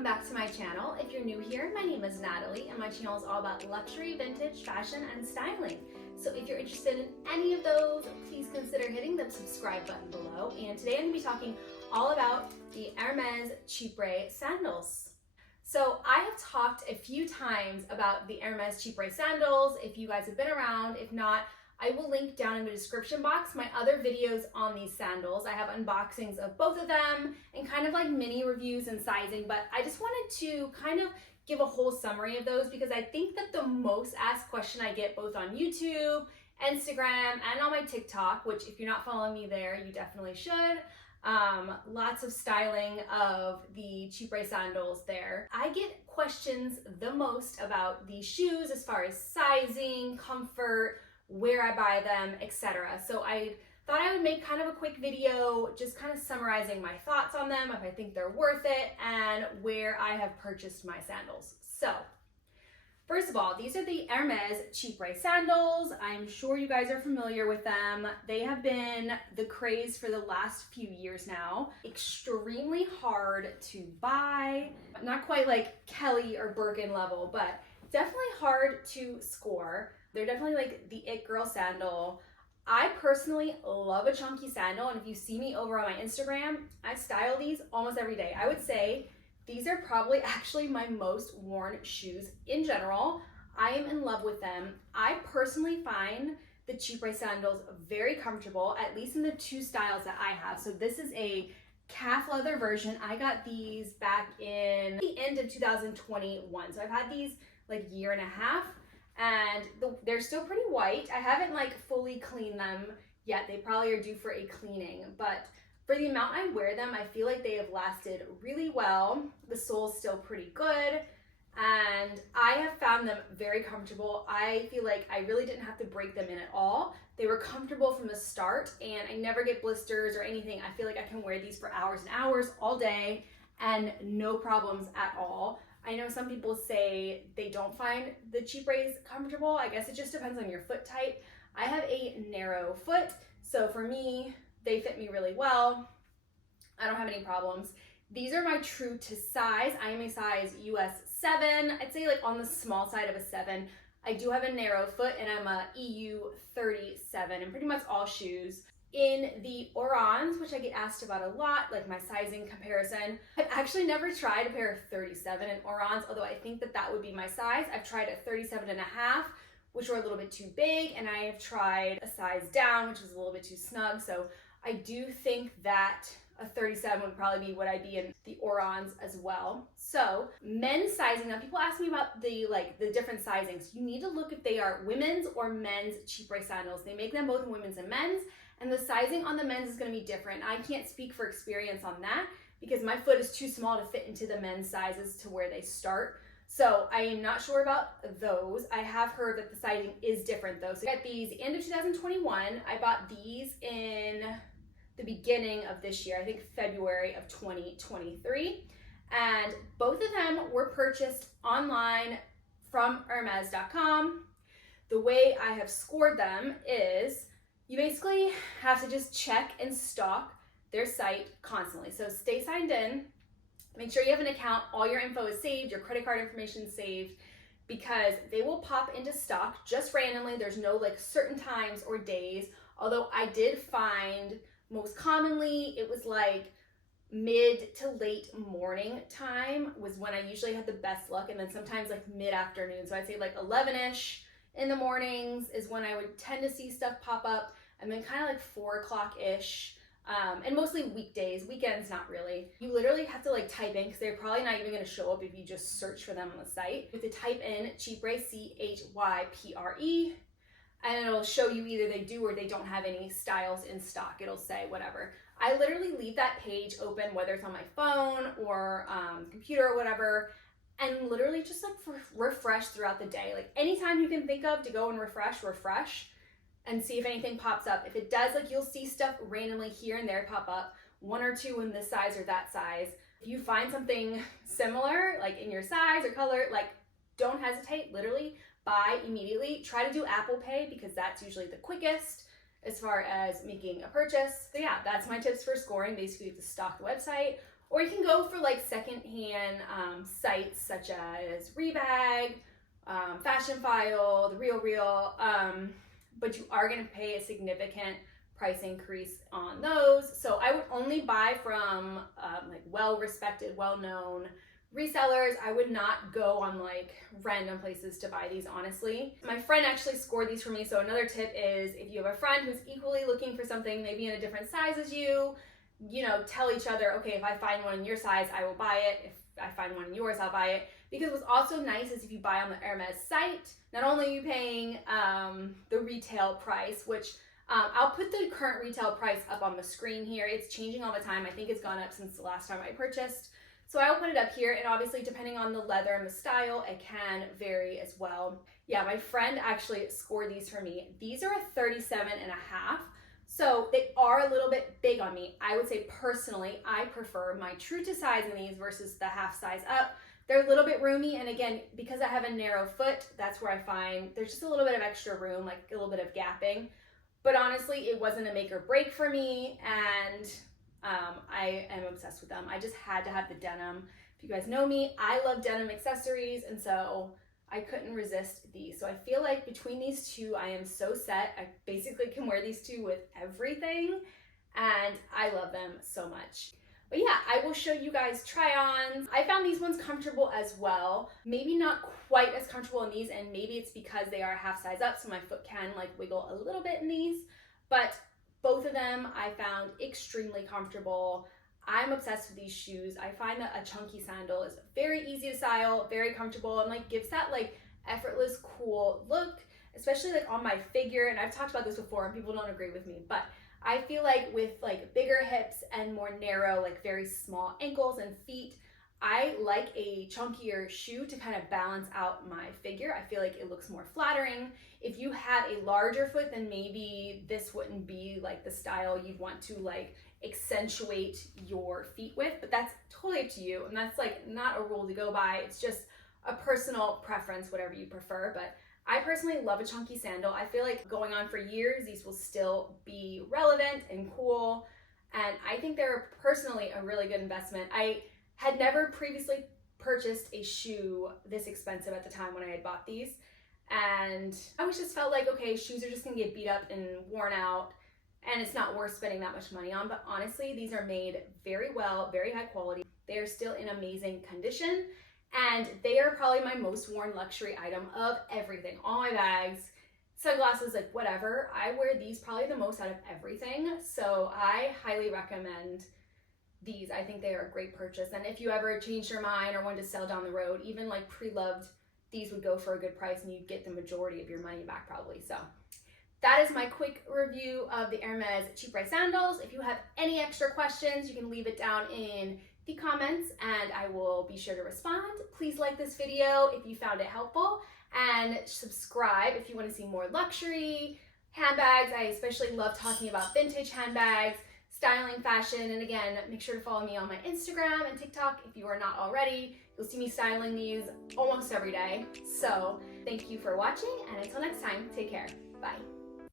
welcome back to my channel. If you're new here, my name is Natalie and my channel is all about luxury, vintage, fashion, and styling. So if you're interested in any of those, please consider hitting the subscribe button below. And today I'm going to be talking all about the Hermes Chypre sandals. So I have talked a few times about the Hermes Chypre sandals. If you guys have been around, if not, I will link down in the description box my other videos on these sandals. I have unboxings of both of them and kind of like mini reviews and sizing, but I just wanted to kind of give a whole summary of those because I think that the most asked question I get both on YouTube, Instagram, and on my TikTok, which if you're not following me there, you definitely should. Lots of styling of the Chypre sandals there. I get questions the most about these shoes as far as sizing, comfort, where I buy them, etc. So I thought I would make kind of a quick video just kind of summarizing my thoughts on them, if I think they're worth it, and where I have purchased my sandals. So first of all, these are the Hermes Chypre sandals. I'm sure you guys are familiar with them. They have been the craze for the last few years now. Extremely hard to buy. Not quite like Kelly or Birkin level, but definitely hard to score. They're definitely like the it girl sandal. I personally love a chunky sandal, and if you see me over on my Instagram, I style these almost every day. I would say these are probably actually my most worn shoes in general. I am in love with them. I personally find the Chypre sandals very comfortable, at least in the two styles that I have. So this is a calf leather version. I got these back in the end of 2021. So I've had these like year and a half. And they're still pretty white. I haven't like fully cleaned them yet. They probably are due for a cleaning, but for the amount I wear them, I feel like they have lasted really well. The sole's still pretty good, and I have found them very comfortable. I feel like I really didn't have to break them in at all. They were comfortable from the start, and I never get blisters or anything. I feel like I can wear these for hours and hours all day and no problems at all. I know some people say they don't find the Chypres comfortable. I guess it just depends on your foot type. I have a narrow foot, so for me, they fit me really well. I don't have any problems. These are my true to size. I am a size US 7. I'd say like on the small side of a 7. I do have a narrow foot and I'm a EU 37 in pretty much all shoes. In the Orans, which I get asked about a lot, like my sizing comparison, I've actually never tried a pair of 37 in Orans, although I think that that would be my size. I've tried a 37 and a half, which were a little bit too big, and I have tried a size down, which was a little bit too snug. So I do think that a 37 would probably be what I'd be in the Orans as well. So men's sizing, now people ask me about the different sizings. You need to look if they are women's or men's Chypre sandals. They make them both in women's and men's. And the sizing on the men's is going to be different. I can't speak for experience on that because my foot is too small to fit into the men's sizes to where they start. So I am not sure about those. I have heard that the sizing is different though. So I got these end of 2021. I bought these in the beginning of this year, I think February of 2023. And both of them were purchased online from Hermes.com. The way I have scored them is you basically have to just check and stalk their site constantly. So stay signed in, make sure you have an account, all your info is saved, your credit card information is saved, because they will pop into stock just randomly. There's no like certain times or days, although I did find most commonly it was like mid to late morning time was when I usually had the best luck, and then sometimes like mid-afternoon. So I'd say like 11-ish in the mornings is when I would tend to see stuff pop up, and then kind of like 4 o'clock-ish, and mostly weekdays, weekends not really. You literally have to like type in, because they're probably not even going to show up if you just search for them on the site. You have to type in Chypre, Chypre, and it'll show you either they do or they don't have any styles in stock. It'll say whatever. I literally leave that page open, whether it's on my phone or computer or whatever, and literally just like refresh throughout the day. Like anytime you can think of to go and refresh and see if anything pops up. If it does, like you'll see stuff randomly here and there pop up, 1 or 2 in this size or that size. If you find something similar, like in your size or color, like don't hesitate, literally buy immediately. Try to do Apple Pay because that's usually the quickest as far as making a purchase. So yeah, that's my tips for scoring. Basically, you have to stock the website, or you can go for like secondhand secondhand sites such as Rebag, Fashion File, The Real, but you are going to pay a significant price increase on those. So I would only buy from like well-respected, well-known resellers. I would not go on like random places to buy these, honestly. My friend actually scored these for me. So another tip is, if you have a friend who's equally looking for something maybe in a different size as you, you know, tell each other, okay, if I find one in your size, I will buy it. If I find one in yours, I'll buy it. Because what's also nice is if you buy on the Hermes site, not only are you paying the retail price, which I'll put the current retail price up on the screen here. It's changing all the time. I think it's gone up since the last time I purchased. So I'll put it up here, and obviously depending on the leather and the style, it can vary as well. Yeah, my friend actually scored these for me. These are a 37.5. So they are a little bit big on me. I would say personally, I prefer my true to size in these versus the half size up. They're a little bit roomy, and again, because I have a narrow foot, that's where I find there's just a little bit of extra room, like a little bit of gapping. But honestly, it wasn't a make or break for me, and I am obsessed with them. I just had to have the denim. If you guys know me, I love denim accessories, and so I couldn't resist these. So I feel like between these two, I am so set. I basically can wear these two with everything, and I love them so much. But yeah, I will show you guys try-ons. I found these ones comfortable as well. Maybe not quite as comfortable in these, and maybe it's because they are half size up, so my foot can like wiggle a little bit in these. But both of them I found extremely comfortable. I'm obsessed with these shoes. I find that a chunky sandal is very easy to style, very comfortable, and like gives that like effortless, cool look, especially like on my figure. And I've talked about this before and people don't agree with me, but I feel like with like bigger hips and more narrow, like very small ankles and feet, I like a chunkier shoe to kind of balance out my figure. I feel like it looks more flattering. If you had a larger foot, then maybe this wouldn't be like the style you'd want to like accentuate your feet with, but that's totally up to you. And that's like not a rule to go by. It's just a personal preference, whatever you prefer. But I personally love a chunky sandal. I feel like going on for years, these will still be relevant and cool. And I think they're personally a really good investment. I had never previously purchased a shoe this expensive at the time when I had bought these. And I always just felt like, okay, shoes are just gonna get beat up and worn out, and it's not worth spending that much money on. But honestly, these are made very well, very high quality. They are still in amazing condition, and they are probably my most worn luxury item of everything. All my bags, sunglasses, like whatever. I wear these probably the most out of everything. So I highly recommend these. I think they are a great purchase. And if you ever change your mind or want to sell down the road, even like Preloved, these would go for a good price and you'd get the majority of your money back probably. So that is my quick review of the Hermes Chypre sandals. If you have any extra questions, you can leave it down in the comments and I will be sure to respond. Please like this video if you found it helpful, and subscribe if you want to see more luxury handbags. I especially love talking about vintage handbags, styling, fashion, and again, make sure to follow me on my Instagram and TikTok if you are not already. You'll see me styling these almost every day. So thank you for watching, and until next time, take care. Bye.